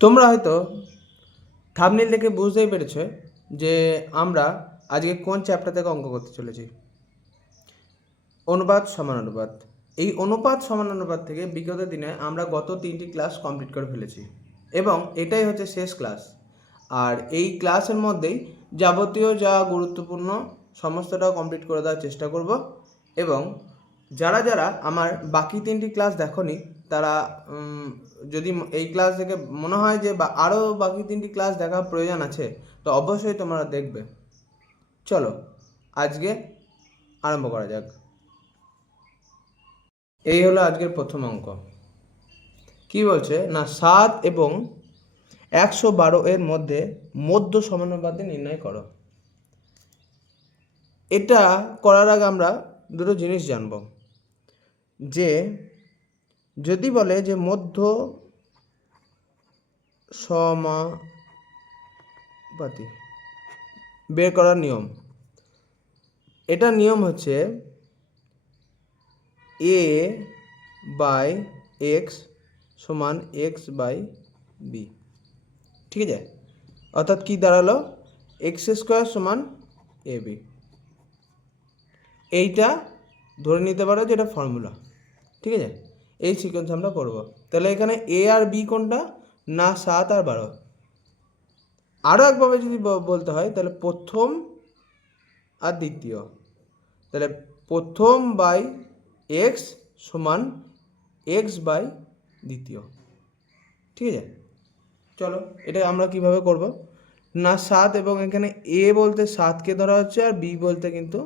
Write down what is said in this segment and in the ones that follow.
তোমরা হয়তো থাম্বনেল দেখে বুঝতেই পেরেছো যে আমরা আজকে কোন চ্যাপ্টার থেকে অঙ্ক করতে চলেছি। অনুপাত সমানুপাত। এই অনুপাত সমানুপাত থেকে বিগত দিনে আমরা গত 3টি ক্লাস কমপ্লিট করে ফেলেছি এবং এটাই হচ্ছে শেষ ক্লাস। আর এই ক্লাসের মধ্যেই যাবতীয় যা গুরুত্বপূর্ণ সমস্তটা কমপ্লিট করে দেওয়ার চেষ্টা করব। এবং যারা যারা আমার বাকি 3টি ক্লাস দেখোনি তারা যদি এই ক্লাস থেকে মনে হয় যে আরও বাকি 3টি ক্লাস দেখার প্রয়োজন আছে তো অবশ্যই তোমরা দেখবে। চলো আজকে আরম্ভ করা যাক। এই হলো আজকের প্রথম অঙ্ক। কি বলছে না, 7 এবং 112 এর মধ্যে মধ্য সমানুপাতি নির্ণয় করো। এটা করার আগে আমরা দুটো জিনিস জানব, যে যদি বলে যে মধ্য সমানুপাতি বের করার নিয়ম, এটা নিয়ম হচ্ছে a বাই এক্স সমান এক্স বাই বি। ঠিক আছে, অর্থাৎ কি দাঁড়ালো, এক্স স্কোয়ার সমান এ বি। এইটা ধরে নিতে পারো যে এটা ফর্মুলা। ঠিক আছে, এই সিকোয়েন্স আমরা করব। তাহলে এখানে এ আর বি কোনটা না, 7 আর 12। আরও একভাবে যদি বলতে হয় তাহলে প্রথম আর দ্বিতীয়। তাহলে প্রথম বাই এক্স সমান এক্স বাই দ্বিতীয়। ঠিক আছে, চলো এটা আমরা কিভাবে করব না, 7 এবং এখানে এ বলতে 7কে ধরা হচ্ছে আর বি বলতে কিন্তু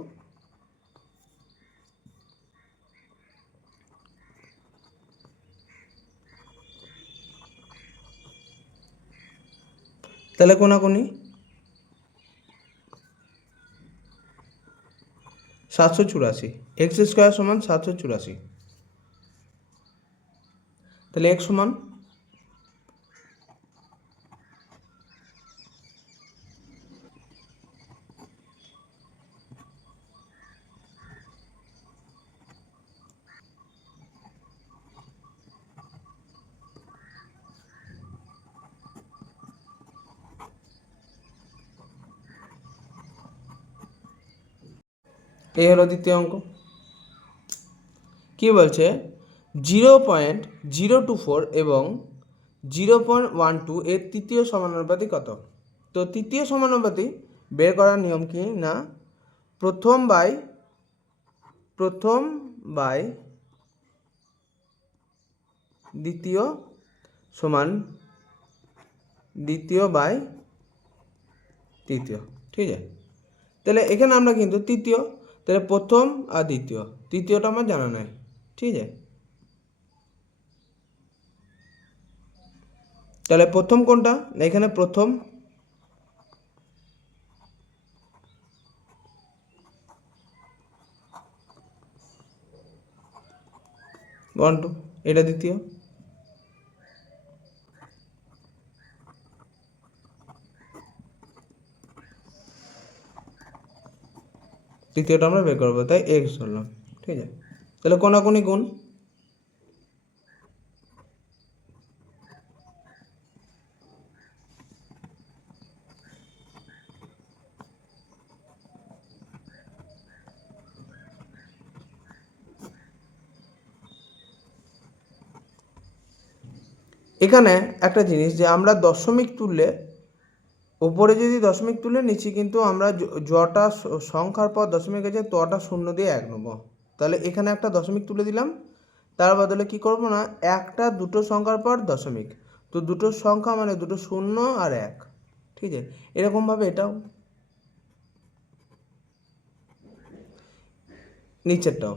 তাহলে কোনাকুনি 784। এক্স স্কোয়ার সমান 784। তাহলে এক্স সমান এই হলো দ্বিতীয় অঙ্ক। কি বলছে 0.024 এবং 0.12 এর তৃতীয় সমানুপাতি কত। তো তৃতীয় সমানুপাতি বের করার নিয়ম কি না, প্রথম বাই দ্বিতীয় সমান দ্বিতীয় বাই তৃতীয়। ঠিক আছে, তাহলে এখানে আমরা কিন্তু তৃতীয়, তাহলে প্রথম আর দ্বিতীয়, তৃতীয়টা আমার জানা নাই। ঠিক আছে, তাহলে প্রথম কোনটা, এখানে প্রথম 1 2, এটা দ্বিতীয়, তৃতীয়টা আমরা বের করবো, তাই এক্স ধরলাম। ঠিক আছে, তাহলে কোনাকুনি গুণ, এখানে একটা জিনিস যে আমরা দশমিক তুললে উপরে যদি দশমিক তুলে নিচে কিন্তু আমরা যটা সংখ্যার পর দশমিক আছে তটা শূন্য দিয়ে 1 নেবো। তাহলে এখানে একটা দশমিক তুলে দিলাম, তার বদলে কি করব না, একটা দুটো সংখ্যার পর দশমিক, তো দুটো সংখ্যা মানে দুটো শূন্য আর 1। ঠিক আছে, এরকমভাবে এটাও নিচেরটাও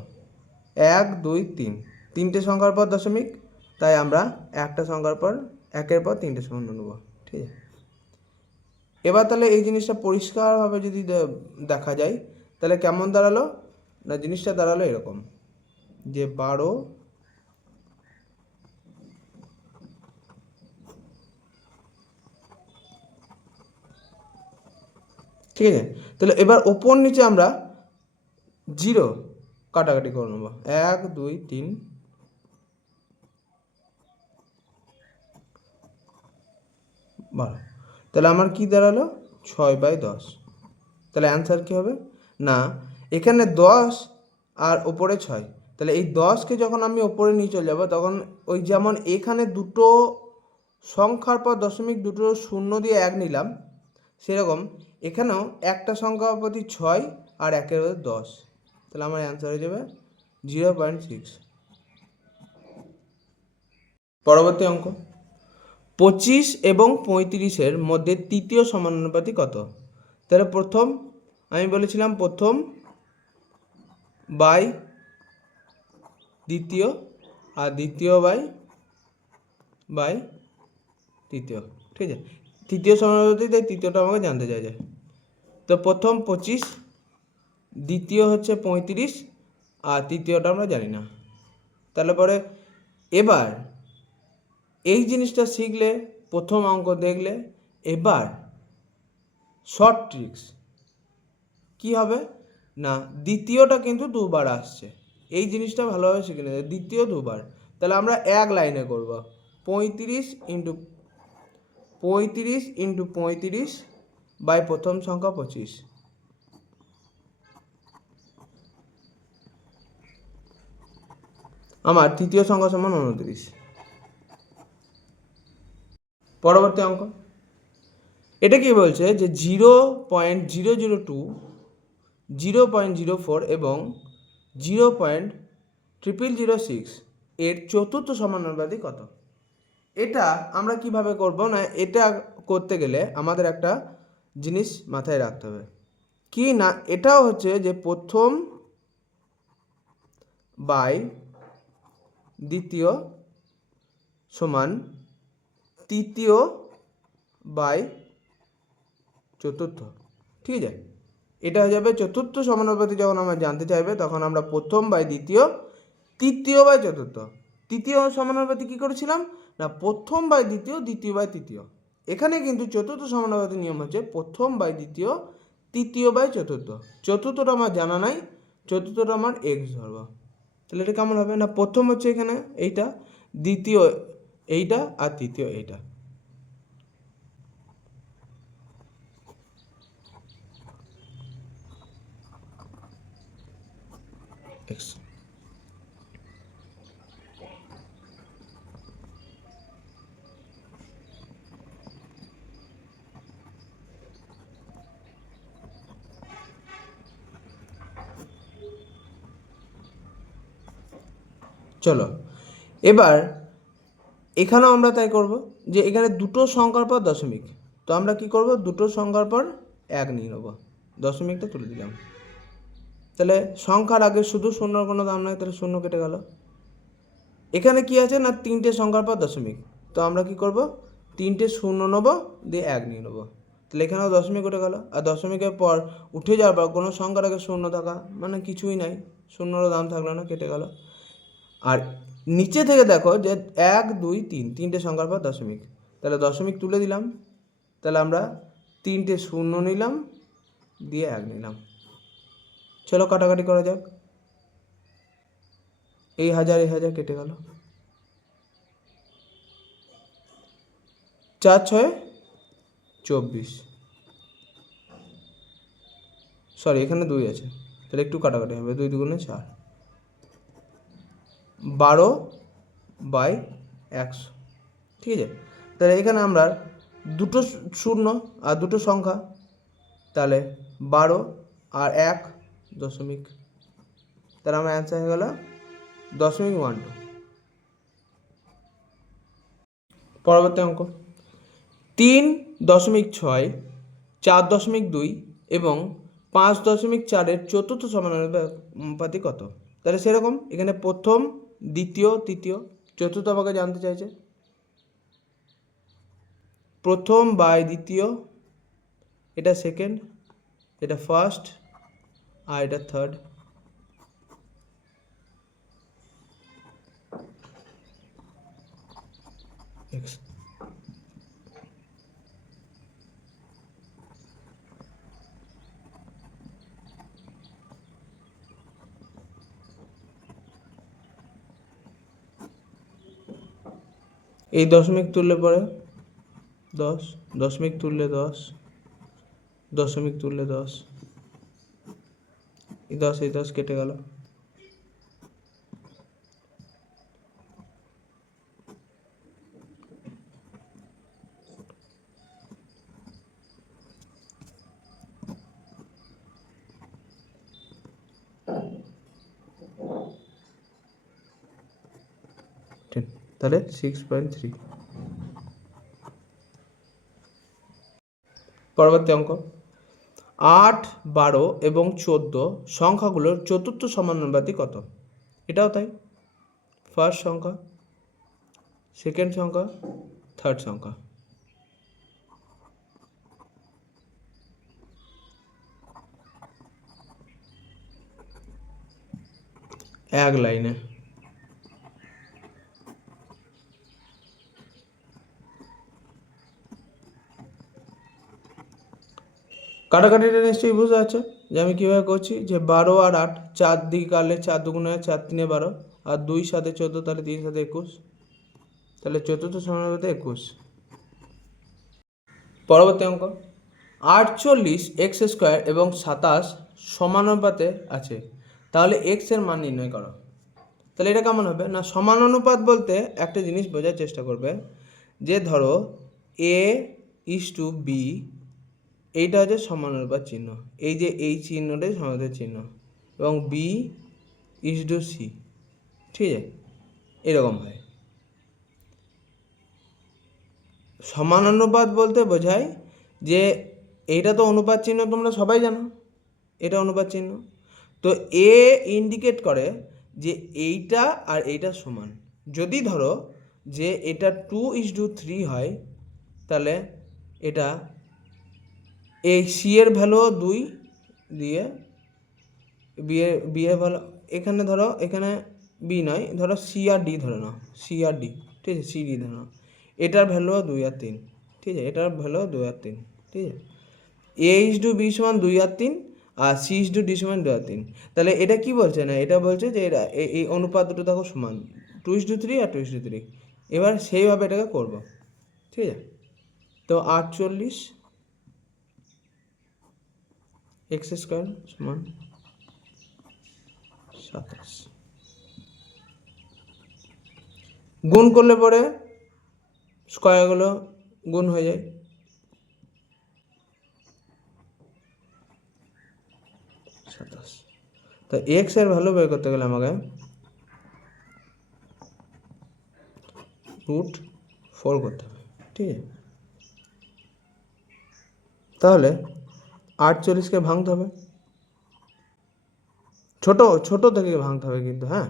1 2 3, তিনটে সংখ্যার পর দশমিক, তাই আমরা একটা সংখ্যার পর একের পর তিনটে শূন্য নেব। ঠিক আছে, এবার তাহলে এই জিনিসটা পরিষ্কারভাবে যদি দেখা যায় তাহলে কেমন দাঁড়ালো না, জিনিসটা দাঁড়ালো এরকম যে 12। ঠিক আছে, তাহলে এবার ওপর নিচে আমরা 0 কাটাকাটি করে নেবো, 1 2 3 12। তাহলে আমার কি দাঁড়ালো 6/10। তাহলে অ্যান্সার কী হবে না এখানে 10 আর ওপরে 6, তাহলে এই 10কে যখন আমি ওপরে নিয়ে চলে যাব তখন ওই যেমন এখানে দুটো সংখ্যার পর দশমিক দুটো শূন্য দিয়ে 1 নিলাম, সেরকম এখানেও একটা সংখ্যা প্রতি 6 আর 1-এর 10। তাহলে আমার অ্যান্সার হয়ে যাবে 0.6। পরবর্তী অঙ্ক 25 এবং 35-এর মধ্যে তৃতীয় সমানুপাতি কত? তাহলে প্রথম আমি বলেছিলাম প্রথম বাই দ্বিতীয় আর দ্বিতীয় বাই তৃতীয়, ঠিক আছে। তৃতীয় সমানুপাতি তাই তৃতীয়টা আমাকে জানতে চাইছে। তো প্রথম 25, দ্বিতীয় হচ্ছে 35 আর তৃতীয়টা আমরা জানি না। তাহলে পরে এবার এই জিনিসটা শিখলে, প্রথম অঙ্ক দেখলে, এবার শর্ট ট্রিক্স কি হবে না দ্বিতীয়টা কিন্তু দুবার আসছে, এই জিনিসটা ভালোভাবে শিখে নেবে। দ্বিতীয় দুবার, তাহলে আমরা এক লাইনে করব 35 ইন্টু 35 বাই প্রথম সংখ্যা 25। আমার তৃতীয় সংখ্যা সমান 29। পরবর্তী অঙ্ক এটা কি বলছে যে 0.002, 0.04 এবং 0.0006 এর চতুর্থ সমানুপাতি কত? এটা আমরা কিভাবে করব না এটা করতে গেলে আমাদের একটা জিনিস মাথায় রাখতে হবে কি না, এটাও হচ্ছে যে প্রথম বাই দ্বিতীয় সমান তৃতীয় বাই চতুর্থ, ঠিক আছে। এটা হয়ে যাবে চতুর্থ সমানুপাতি। যখন আমরা জানতে চাইবে তখন আমরা প্রথম বাই দ্বিতীয়, তৃতীয় বাই চতুর্থ। তৃতীয় সমানুপাতি কী করেছিলাম না প্রথম বাই দ্বিতীয়, দ্বিতীয় বাই তৃতীয়। এখানে কিন্তু চতুর্থ সমানুপাতি নিয়ম হচ্ছে প্রথম বাই দ্বিতীয়, তৃতীয় বাই চতুর্থ। চতুর্থটা আমার জানা নাই, চতুর্থটা আমার এক্স ধরব। তাহলে এটা কেমন হবে না প্রথম হচ্ছে এখানে এইটা, দ্বিতীয় এইটা আর তৃতীয় এইটা। এক্স চলো এবার এখানেও আমরা তাই করব যে এখানে দুটো সংখ্যার পর দশমিক, তো আমরা কি করব দুটো সংখ্যার পর 1 নিয়ে নেব, দশমিকটা তুলে দিলাম। তাহলে সংখ্যার আগে শুধু শূন্যর কোনো দাম নাই, তাহলে শূন্য কেটে গেল। এখানে কি আছে না তিনটে সংখ্যার পর দশমিক, তো আমরা কি করব তিনটে শূন্য নেব দিয়ে 1 নিয়ে নেব। তাহলে এখানেও দশমিক উঠে গেল, আর দশমিকের পর উঠে যাওয়ার পর কোনো সংখ্যার আগে শূন্য থাকা মানে কিছুই নাই, শূন্যরও দাম থাকলো না, কেটে গেল। আর নিচে থেকে দেখো যে 1 2 3 তিনটে সংখ্যার পর দশমিক, তাহলে দশমিক তুলে দিলাম। তাহলে আমরা তিনটে শূন্য নিলাম দিয়ে 1 নিলাম। চলো কাটাকাটি করা যাক, এই হাজার কেটে গেল, 4 6 24, সরি এখানে 2 আছে তাহলে একটু কাটাকাটি হবে, 2 2 4, 12/100, ঠিক আছে। তাহলে এখানে আমরা দুটো শূন্য আর দুটো সংখ্যা, তাহলে 12 আর 1 দশমিক, তাহলে আমার অ্যান্সার হয়ে গেল 0.12। পরবর্তী অঙ্ক 3.6, 4.2 এবং 5.4-এর চতুর্থ সমানুপাতি কত? তাহলে সেরকম এখানে প্রথম দ্বিতীয় তৃতীয়, চতুর্থ আমাকে জানতে চাইছে। প্রথম বাই দ্বিতীয়, এটা সেকেন্ড, এটা ফার্স্ট আর এটা থার্ড। এই দশমিক তুললে পরে 10, দশমিক তুললে 10, দশমিক তুললে 10, এই 10 কেটে গেল। তাহলে 6.3। পরবর্তী অঙ্ক, 8, 12 এবং 14 সংখ্যাগুলোর চতুর্থ সমানুপাতি কত? এটাও তাই, ফার্স্ট সংখ্যা, সেকেন্ড সংখ্যা, থার্ড সংখ্যা। এক লাইনে। কাটাকাটিটা নিশ্চয়ই বুঝতে পারছো যে আমি কীভাবে করছি, যে 12 আর 8 4 দিকে কাটলে 4 দুগুণে 4 3 12, আর 2 7 14, তাহলে 3 7 21, তাহলে চতুর্থ সমানুপাতে 21। পরবর্তী অঙ্ক, 48 এক্স স্কোয়ার এবং 27 সমানুপাতে আছে, তাহলে এক্স এর মান নির্ণয় করো। তাহলে এটা কেমন হবে না, সমানুপাত বলতে একটা জিনিস বোঝার চেষ্টা করবে, যে ধরো A:B, এইটা হচ্ছে সমানুপাত চিহ্ন, এই যে এই চিহ্নটাই সমানুপাতের চিহ্ন, এবং B:C, ঠিক আছে, এরকম হয়। সমানুপাত বলতে বোঝায় যে এইটা তো অনুপাত চিহ্ন, তোমরা সবাই জানো এটা অনুপাত চিহ্ন, তো এ ইন্ডিকেট করে যে এইটা আর এইটা সমান। যদি ধরো যে এটা 2:3 হয়, তাহলে এটা এই সি এর ভ্যালু 2 দিয়ে বি এর ভ্যালু, এখানে ধরো এখানে বি নয়, ধরো সি আর ডি ধরে নাও, সি আর ডি, ঠিক আছে, সি ডি ধরে নাও, এটার ভ্যালু 2 আর 3, ঠিক আছে, এটার ভ্যালু 2 আর 3, ঠিক আছে। A:B সমান 2 আর 3, আর C:D সমান 2 আর 3। তাহলে এটা কি বলছে না, এটা বলছে যে এরা এই অনুপাত দুটো দেখো সমান, 2:3 আর 2:3। এবার সেইভাবে এটাকে করব, ঠিক আছে। তো 48 এক্স স্কোয়ার সমান 27, গুণ করলে পরে স্কোয়ারগুলো গুণ হয়ে যায়, তো এক্স এর ভ্যালু বের করতে গেলে আমাকে √4 করতে হবে, ঠিক আছে। তাহলে 48কে ভাঙতে হবে, ছোট ছোট থেকে ভাঙতে হবে কিন্তু, হ্যাঁ,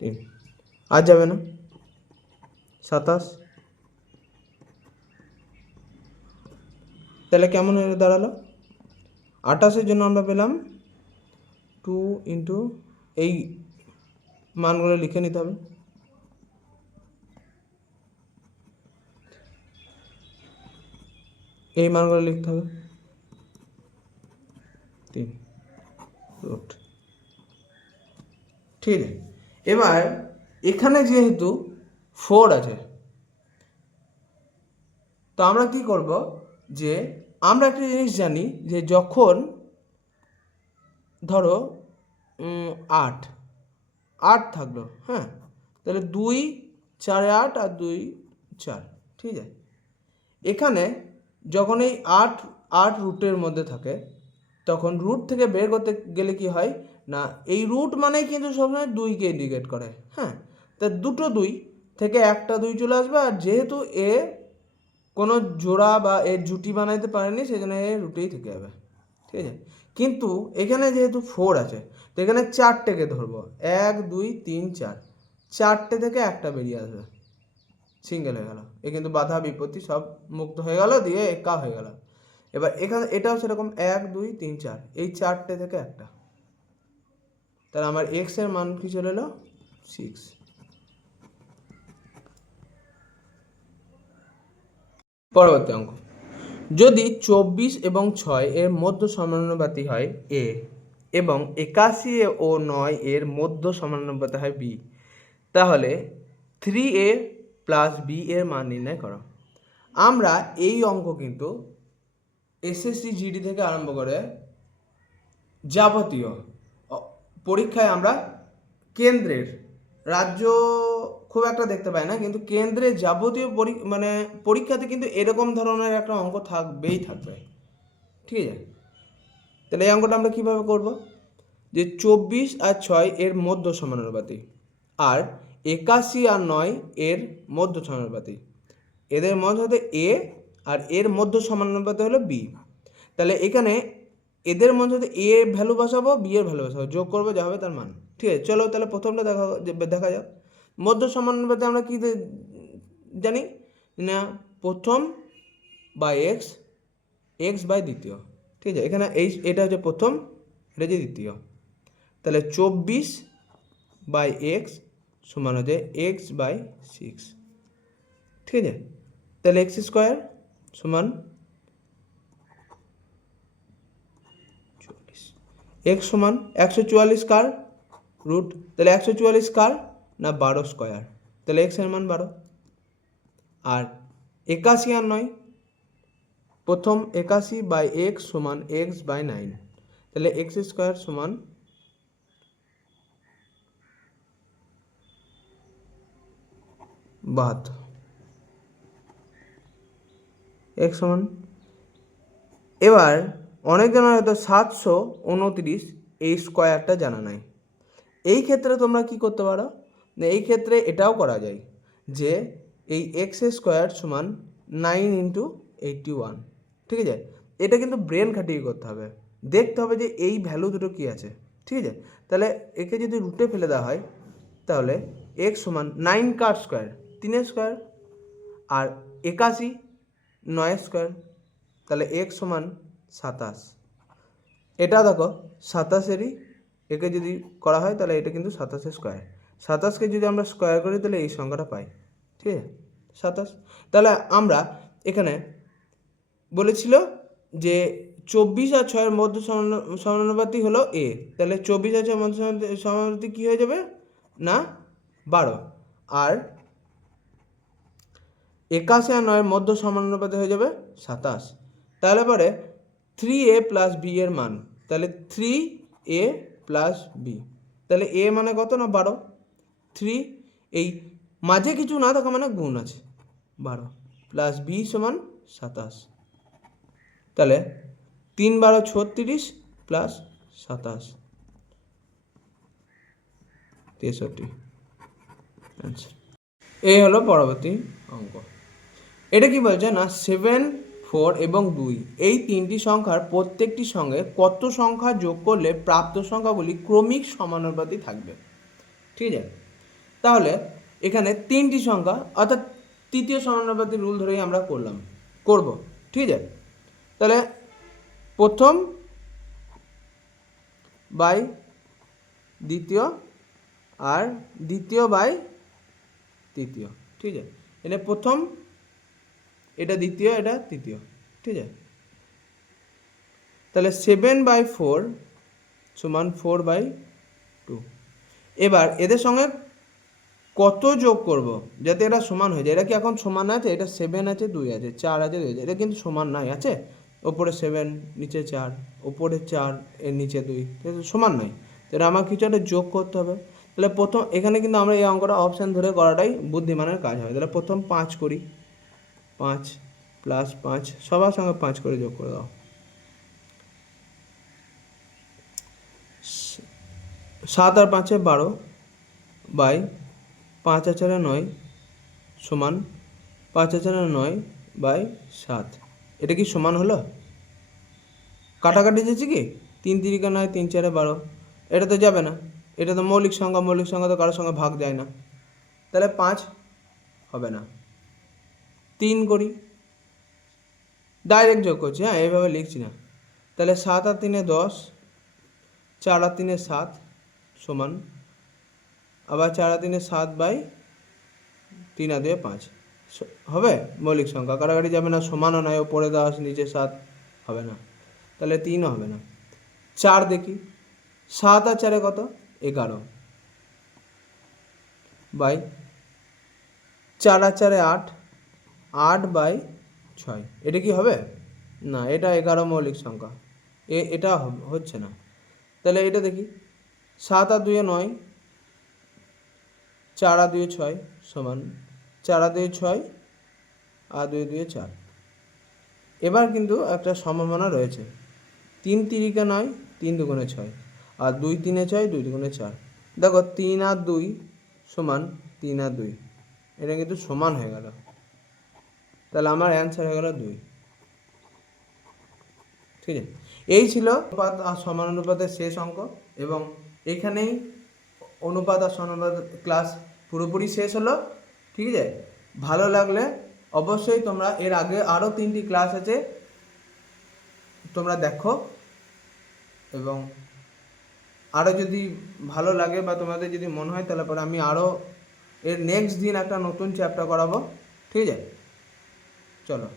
3 আর যাবে না, 27, তাহলে কেমন হয়ে দাঁড়ালো, 28-এর জন্য আমরা পেলাম 2 ইন্টু, এই মানগুলো লিখে নিতে হবে, এই মানগুলো লিখতে হবে, 3 √, ঠিক আছে। এবার এখানে যেহেতু 4 আছে, তো আমরা কি করব, যে আমরা একটা জিনিস জানি, যে যখন ধরো 8 থাকলো, হ্যাঁ, তাহলে 2 4 8 আর 2 4, ঠিক আছে। এখানে যখন এই 8 রুটের মধ্যে থাকে, তখন রুট থেকে বের করতে গেলে কি হয় না, এই রুট মানেই কিন্তু সবসময় 2কে ইন্ডিকেট করে, হ্যাঁ, তা দুটো 2 থেকে একটা 2 চলে আসবে, আর যেহেতু এ কোনো জোড়া বা এর জুটি বানাইতে পারেনি, সেই জন্য এ রুটেই থেকে যাবে, ঠিক আছে। কিন্তু এখানে যেহেতু 4 আছে, তো এখানে 4টেকে ধরবো, 1 2 3 4, 4টে থেকে একটা বেরিয়ে আসবে, সিঙ্গেল হয়ে গেল, এ কিন্তু বাধা বিপত্তি সব মুক্ত হয়ে গেল, দিয়ে একা হয়ে গেল। এবার এখানে এটাও সেরকম 1 2 3 4, এই 4টে থেকে একটা, তাহলে আমার এক্স এর মান কি চলে এলো, 6। পরবর্তী অঙ্ক, যদি 24 এবং 6 এর মধ্য সমানুপাতি হয় এ, এবং 81 ও 9 এর মধ্য সমানুপাতি হয় বি, তাহলে 3a প্লাস বি এর মান নির্ণয় করো। আমরা এই অঙ্ক কিন্তু এসএসসি জিডি থেকে আরম্ভ করে যাবতীয় পরীক্ষায় আমরা কেন্দ্রের, রাজ্য খুব একটা দেখতে পাই না, কিন্তু কেন্দ্রের যাবতীয় পরীক্ষাতে কিন্তু এরকম ধরনের একটা অঙ্ক থাকবেই থাকবে। ঠিক আছে, তাহলে এই অঙ্কটা আমরা কীভাবে করব, যে 24 আর 6 এর মধ্য সমানুপাতি, আর 81 আর 9 এর মধ্য সমানুপাতি, এদের মধ্যে হতে এ আর এর মধ্য সমানুপাতি হলো বি। তাহলে এখানে এদের মধ্যে এ এর ভ্যালু বসাবো, বি এর ভ্যালু বসাবো, যোগ করবো, যা হবে তার মান। ঠিক আছে, চলো তাহলে প্রথমটা দেখা যাক। মধ্য সমানুপাতে আমরা কি জানি না, প্রথম বাই এক্স, এক্স বাই দ্বিতীয়। ঠিক আছে, এখানে এটা হচ্ছে প্রথম, এটা হচ্ছে দ্বিতীয়। তাহলে 24 বাই এক্স সমান হচ্ছে এক্স বাই 6। ঠিক আছে, তাহলে এক্স স্কোয়ার সমান এক্স সমান 144 কার রুট, তাহলে 144 কার না 12 স্কোয়ার, তাহলে এক্স এর মান 12। আর 81 আর 9, প্রথম 81 বাই এক্স সমান এক্স বাই 9, তাহলে এক্স স্কোয়ার সমান 72, এক্স সমান। এবার অনেকজনের হয়তো 729 এই স্কোয়ারটা জানা নাই। এই ক্ষেত্রে তোমরা কি করতে পারো, এই ক্ষেত্রে এটাও করা যায় যে এই এক্স স্কোয়ার সমান 9 ইন্টু 81। ঠিক আছে, এটা কিন্তু ব্রেন খাটিয়ে করতে হবে, দেখতে হবে যে এই ভ্যালু দুটো কী আছে। ঠিক আছে, তাহলে একে যদি রুটে ফেলে দেওয়া হয়, তাহলে এক্স সমান 9 কার স্কোয়ার, 3 স্কোয়ার, আর 81 9 স্কোয়ার, তাহলে এক্স সমান 27। এটা দেখো 27-এরই, একে যদি করা হয় তাহলে এটা কিন্তু 27 স্কোয়ার। 27কে যদি আমরা স্কোয়ার করি তাহলে এই সংখ্যাটা পাই। ঠিক আছে, 27। তাহলে আমরা এখানে বলেছিল যে 24 আর 6 এর মধ্য সমানুপাতি হলো এ, তাহলে 24 আর 6 মধ্য সমানুপাতি কী হয়ে যাবে না 12, আর 81 আর 9 এর মধ্য সমানুপাতি হয়ে যাবে 27। তাহলে পরে 3a প্লাস বি এর মান, তাহলে 3a প্লাস বি, তাহলে এ মানে কত না 12, 3 এই মাঝে কিছু না থাকা মানে গুণ আছে 12, প্লাস বি সমান 27। তাহলে 3 12 36 প্লাস 27 63। আচ্ছা, এই হলো পরবর্তী অঙ্ক। এটা কি বলছে না 7, 4 এবং 2 এই তিনটি সংখ্যার প্রত্যেকটির সঙ্গে কত সংখ্যা যোগ করলে প্রাপ্ত সংখ্যাগুলি ক্রমিক সমানুপাতি থাকবে। ঠিক আছে, তাহলে এখানে তিনটি সংখ্যা, অর্থাৎ তৃতীয় সমানুপাতি রুল ধরেই আমরা করব। ঠিক আছে, তাহলে প্রথম বাই দ্বিতীয় আর দ্বিতীয় বাই তৃতীয়। ঠিক আছে, এটা প্রথম, এটা দ্বিতীয়, এটা তৃতীয়। ঠিক আছে, তাহলে 7/4 সমান 4/2। এবার এদের সঙ্গে কত যোগ করব যাতে এটা সমান হয়ে যায়। এটা কি এখন সমান আছে? এটা 7 আছে, 2 আছে, 4 আছে, 2 আছে, এটা কিন্তু সমান নাই, আছে ওপরে 7 নিচে 4, ওপরে 4 এর নিচে 2, সমান নাই। তাহলে আমার কিছু একটা যোগ করতে হবে। তাহলে প্রথম এখানে কিন্তু আমরা এই অঙ্কটা অপশান ধরে করাটাই বুদ্ধিমানের কাজ হয়। তাহলে প্রথম 5 করি, 5 প্লাস 5 সবার সঙ্গে 5 করে যোগ করে দাও, 7 আর 5 12 বাই 5 আর 4 9 সমান 5 আর 4 9 বাই 7। এটা কি সমান হলো? কাটাকাটি যাচ্ছে কি, 3 3 9, 3 4 12, এটা তো যাবে না, এটা তো মৌলিক সংখ্যা, মৌলিক সংখ্যা তো কারোর সঙ্গে ভাগ যায় না, তাহলে 5 হবে না। 3 করি, ডাইরেক্ট যোগ করছি, হ্যাঁ এইভাবে লিখছি না। তাহলে 7 আর 3 10, 4 আর 3 7 সমান, আবার 4 আর 3 7 বাই 3 আর 2 5 হবে মৌলিক সংখ্যা, কাটাকাটি যাবে না, সমানও নয়, ওপরে 10 নিচে 7 হবে না, তাহলে 3ও হবে না। 4 দেখি, 7 আর 4 কত 11 বাই 4 আর 4 8, 8/6। এটা কি হবে? না, এটা 11 মৌলিক সংখ্যা, এটা হচ্ছে না। তাহলে এটা দেখি, 7 আর 2 9, 4 আর 2 6 সমান 4 আর 2 6 আর 2 2 4। এবার কিন্তু একটা সম্ভাবনা রয়েছে, 3 3 9, 3 2 6 আর 2 3 6, 2 2 4। দেখো 3 আর 2 সমান 3 আর 2, এটা কিন্তু সমান হয়ে গেল। তাহলে আমার অ্যান্সার হয়ে গেল 2। ঠিক আছে, এই ছিল অনুপাত আর সমানুপাতের শেষ অঙ্ক, এবং এখানেই অনুপাত আর সমানুপাত ক্লাস পুরোপুরি শেষ হলো। ঠিক আছে, ভালো লাগলে অবশ্যই তোমরা এর আগে আরও 3টি ক্লাস আছে, তোমরা দেখো। এবং আরও যদি ভালো লাগে বা তোমাদের যদি মনে হয়, তাহলে পরে আমি আরও এর নেক্সট দিন একটা নতুন চ্যাপ্টার করাবো। ঠিক আছে, চলো।